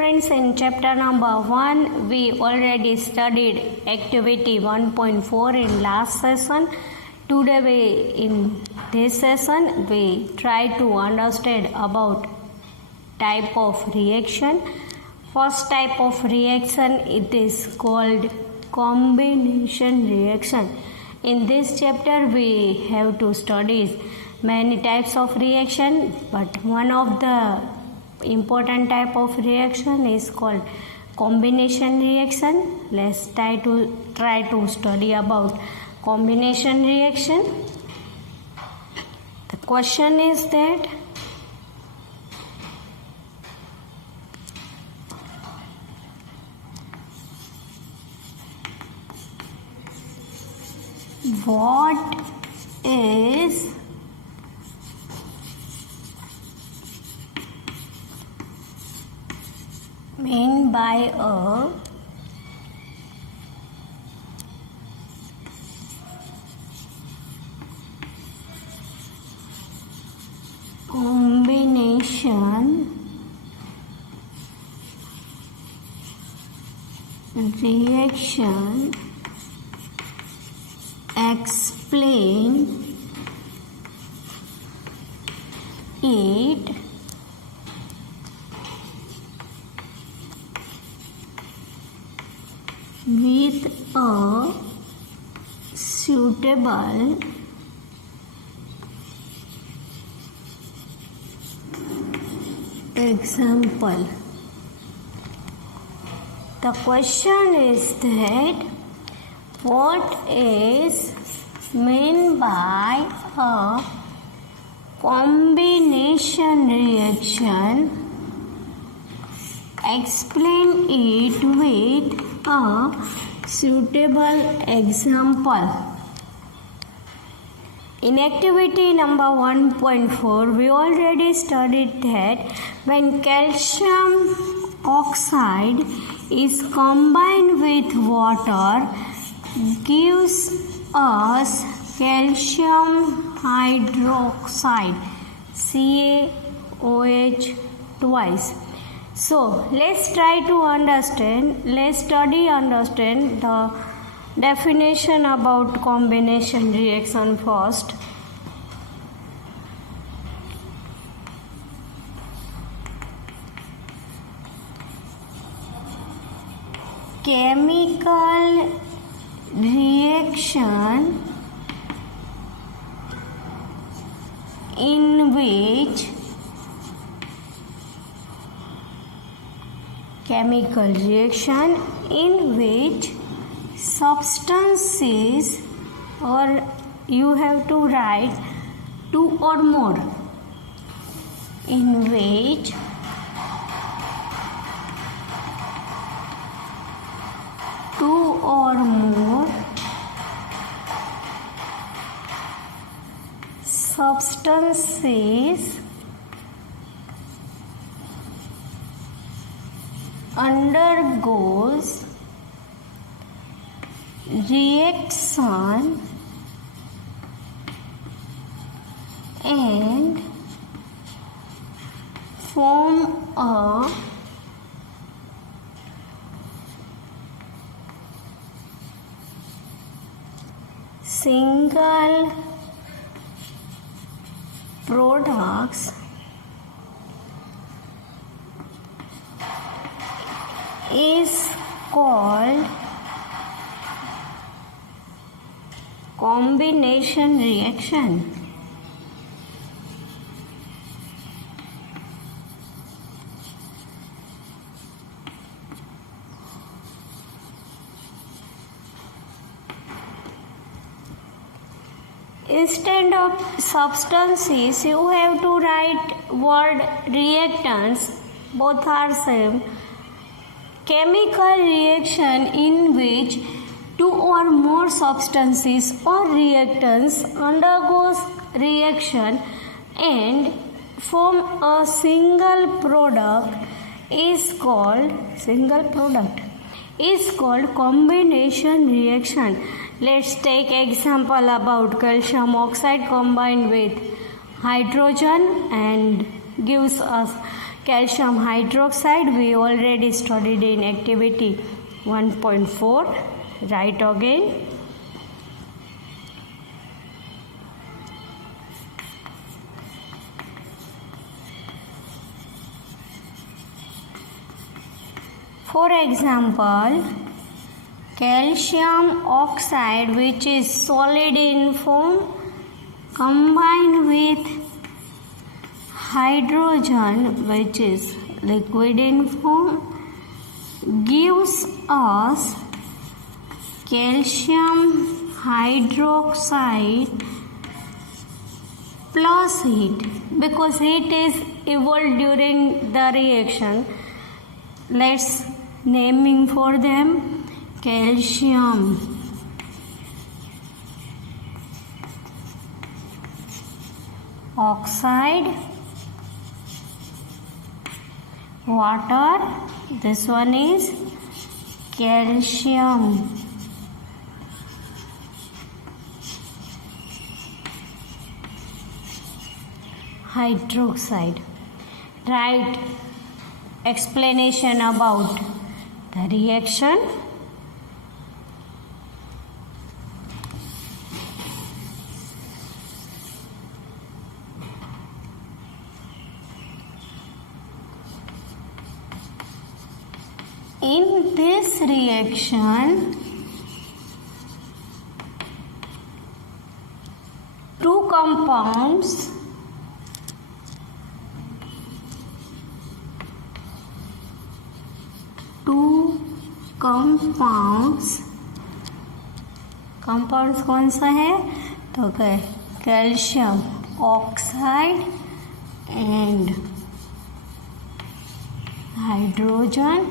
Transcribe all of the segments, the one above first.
friends, in chapter number 1 we already studied activity 1.4 in last session. Today in this session we try to understand about type of reaction. First type of reaction, it is called combination reaction. In this chapter we have to study many types of reaction, but one of the important type of reaction is called combination reaction. Let's try to study about combination reaction. The question is that what is meant by a combination reaction? Explain it with a suitable example. The question is that what is meant by a combination reaction? Explain it with a suitable example. In activity number 1.4 we already studied that when calcium oxide is combined with water gives us calcium hydroxide, CaOH twice. So let's study understand the definition about combination reaction first. Chemical reaction in which substances, or you have to write two or more, in which two or more substances undergoes reaction and form a single products is called combination reaction. Instead of substances you have to write word reactants, both are same. Chemical reaction in which two or more substances or reactants undergoes reaction and form a single product is called combination reaction. Let's take example about calcium oxide combined with hydrogen and gives us Calcium hydroxide we already studied in activity 1.4. Write again. For example, calcium oxide, which is solid in form, combined with hydrogen, which is liquid in form, gives us calcium hydroxide plus heat. Because heat is evolved during the reaction, let's naming for them: calcium oxide, water, this one is calcium hydroxide. Write explanation about the reaction. In this reaction, two compounds compounds कौन सा है? तो calcium oxide and hydrogen.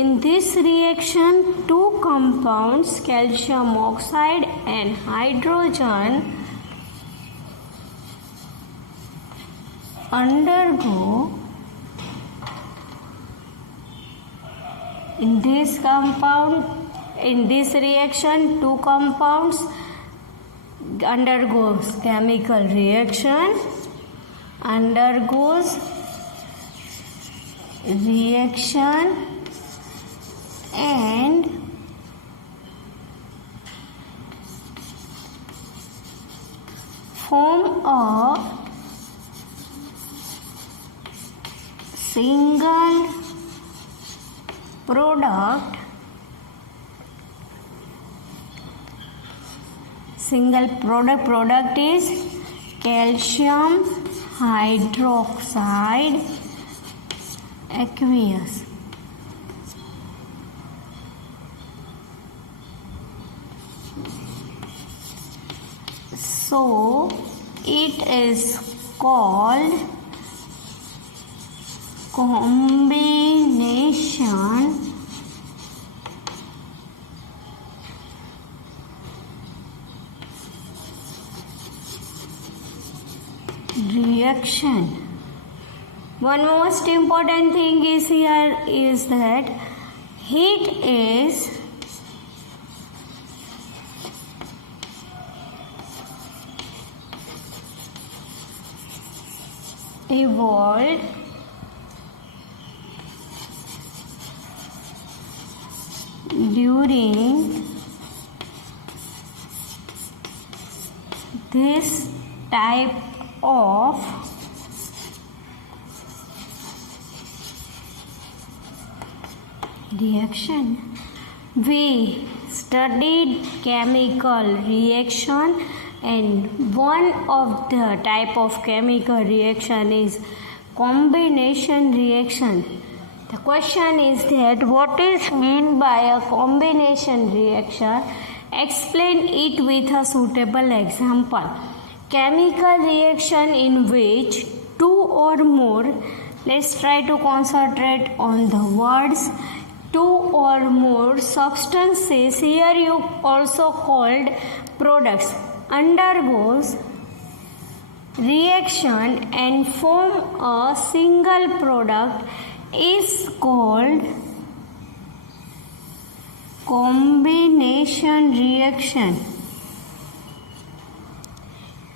In this reaction, two compounds, calcium oxide and hydrogen, undergo in this reaction, two compounds undergoes chemical reaction, and form a single product. Product is calcium hydroxide aqueous. So it is called combination reaction. One most important thing is here is that heat is evolved during this type of reaction. We studied chemical reaction, and one of the type of chemical reaction is combination reaction. The question is that what is meant by a combination reaction? Explain it with a suitable example. Chemical reaction in which two or more, let's try to concentrate on the words two or more substances, here you also called products, undergoes reaction and form a single product is called combination reaction.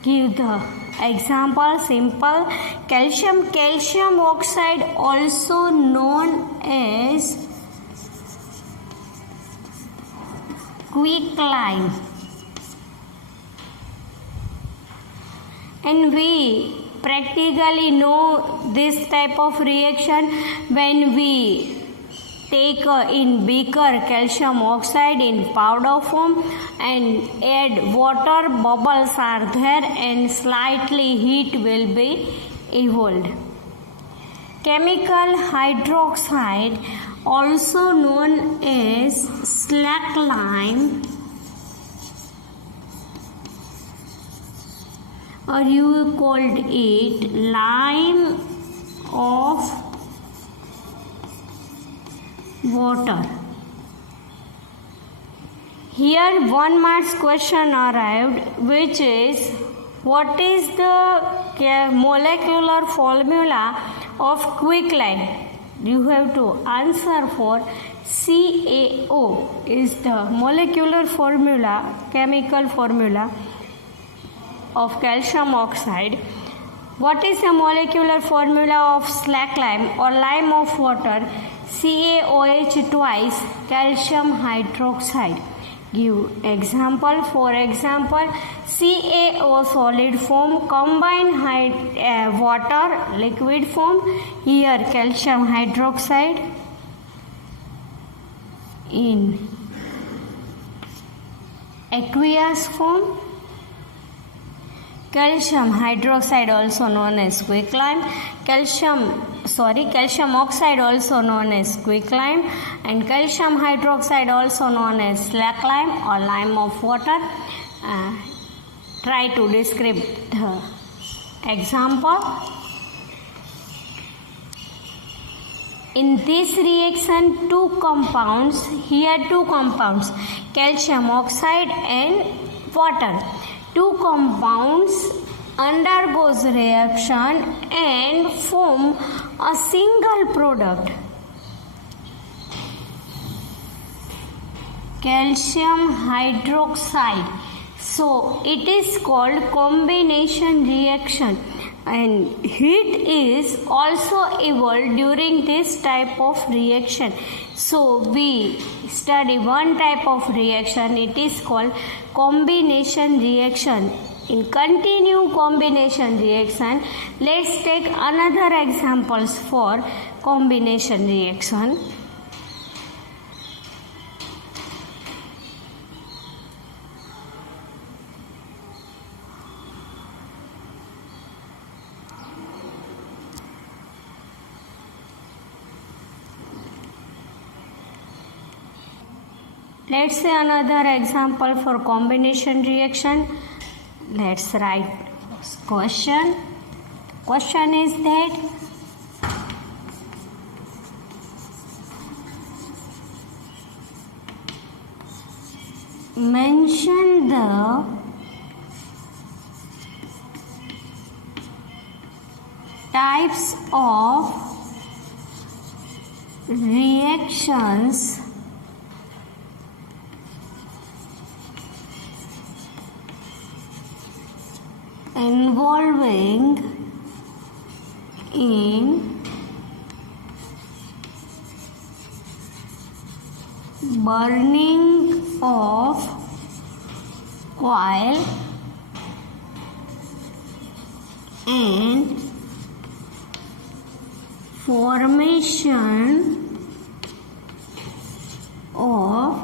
Give the Example simple calcium oxide, also known as quicklime, and we practically know this type of reaction when we take in beaker calcium oxide in powder form and add water, bubbles are there and slightly heat will be evolved. Chemical hydroxide, also known as slackline, or you called it lime of water. Here 1 marks question arrived, which is what is the molecular formula of quicklime? You have to answer for CaO is the molecular formula, chemical formula of calcium oxide. What is the molecular formula of slackline or lime of water? CaOH twice calcium hydroxide. Give example. For example, CaO solid form, combine water liquid form. Here calcium hydroxide in aqueous form. Calcium hydroxide, also known as quicklime. Calcium oxide, also known as quicklime, and calcium hydroxide, also known as slackline or lime of water. Try to describe the example. In this reaction, two compounds, calcium oxide and water. Two compounds undergoes reaction and form a single product, calcium hydroxide. So it is called combination reaction, and heat is also evolved during this type of reaction. So we study one type of reaction, it is called combination reaction. In continue combination reaction, let's take another examples for combination reaction. Let's say another example for combination reaction. Let's write question. Question is that mention the types of reactions involving in burning of coil and formation of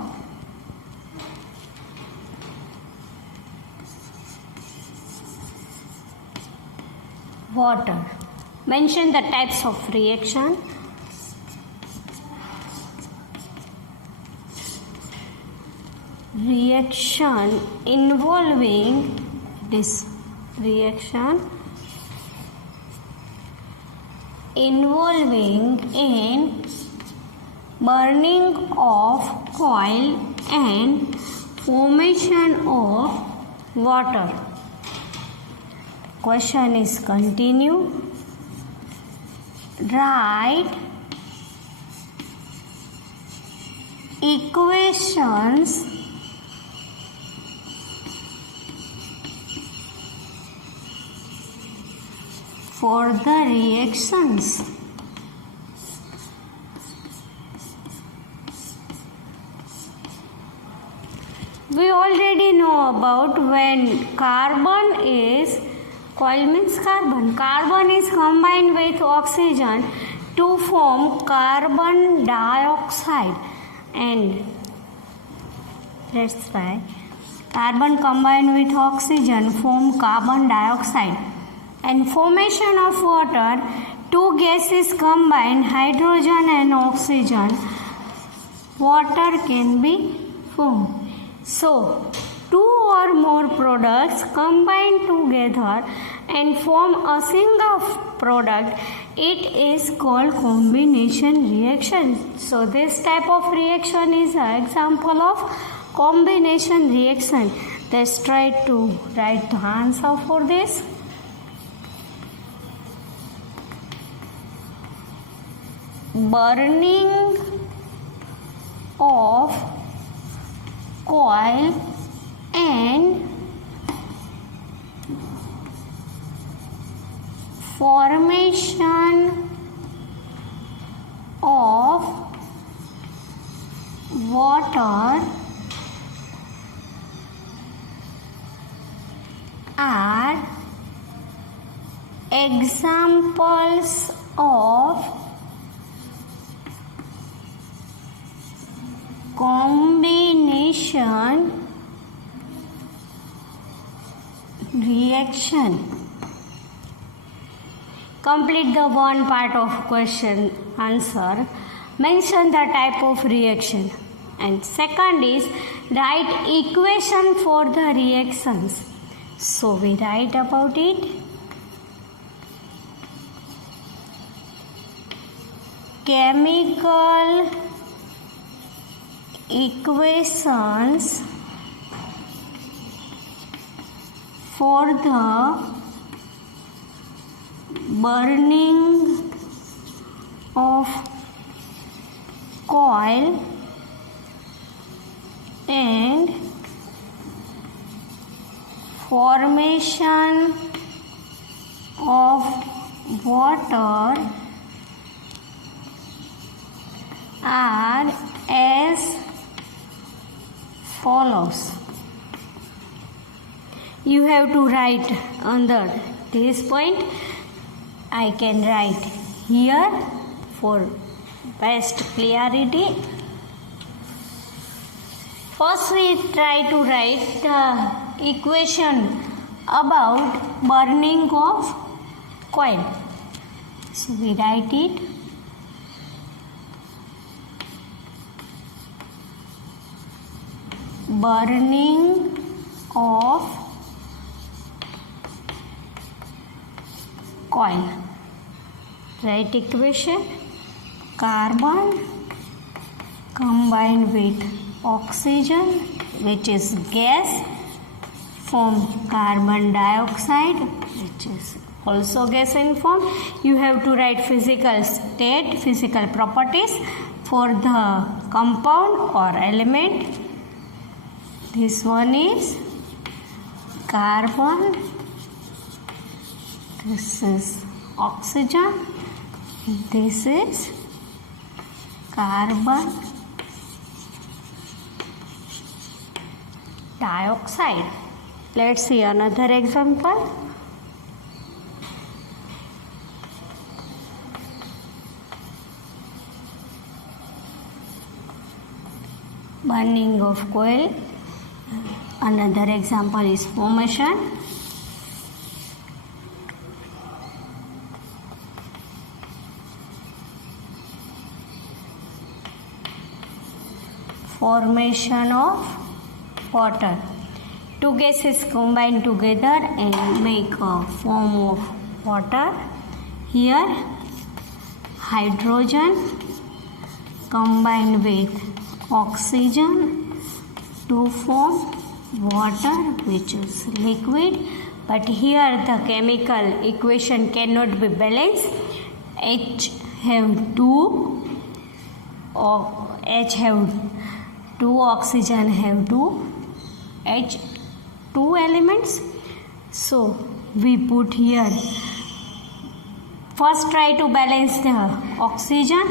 water. Mention the types of reaction. Reaction involving this reaction involving in burning of coil and formation of water. Question is continue. Write equations for the reactions. We already know about when carbon is, coil means carbon. Carbon is combined with oxygen to form carbon dioxide, and that's why carbon combined with oxygen form carbon dioxide. And formation of water, two gases combined, hydrogen and oxygen, water can be formed. So, two or more products combine together and form a single product. It is called combination reaction. So, this type of reaction is an example of combination reaction. Let's try to write the answer for this. Burning of coil and formation of water are examples of combination reaction. Complete the one part of question answer. Mention the type of reaction. And second is write equation for the reactions. So we write about it. Chemical equations for the burning of coil and formation of water are as follows. You have to write under this point. I can write here for best clarity. First we try to write the equation about burning of coil. So we write it. Burning of coil. Write equation. Carbon combined with oxygen, which is gas, form carbon dioxide, which is also gas in form. You have to write physical state, physical properties for the compound or element. This one is carbon, this is oxygen, this is carbon dioxide. Let's see another example. Burning of coil. Another example is formation. Formation of water. Two gases combine together and make a form of water. Here hydrogen combined with oxygen to form water, which is liquid. But here the chemical equation cannot be balanced. H have 2 oxygen have 2 H2 elements. So we put here first try to balance the oxygen,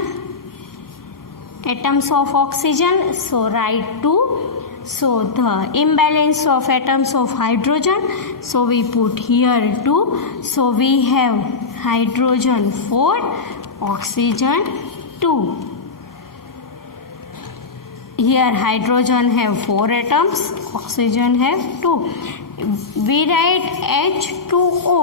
atoms of oxygen, so write 2. So the imbalance of atoms of hydrogen, so we put here 2. So we have hydrogen 4, oxygen 2. Here hydrogen have 4 atoms, oxygen have 2. We write H2O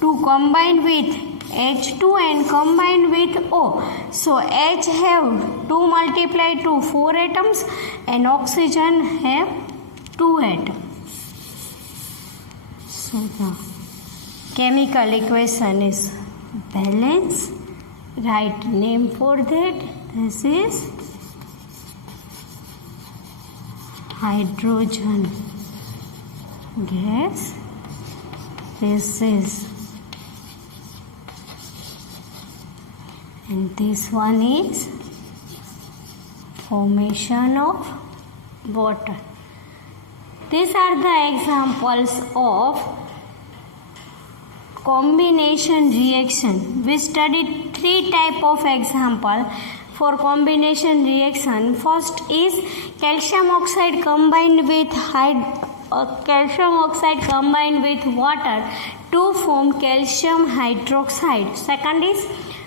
to combine with H2 and combine with O. So H have 2 multiplied to 4 atoms and oxygen have 2 atoms. So the chemical equation is balance. Write name for that. This is hydrogen gas. This is, and this one is formation of water. These are the examples of combination reaction. We studied 3 type of example for combination reaction. First is calcium oxide combined with water to form calcium hydroxide. Second is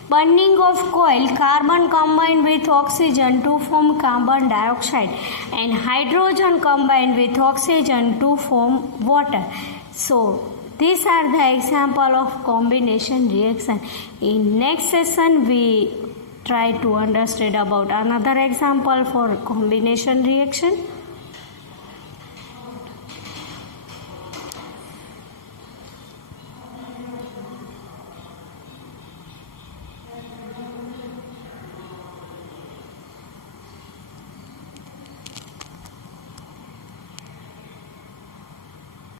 burning of coal, carbon combined with oxygen to form carbon dioxide, and hydrogen combined with oxygen to form water. So these are the example of combination reaction. In next session we try to understand about another example for combination reaction.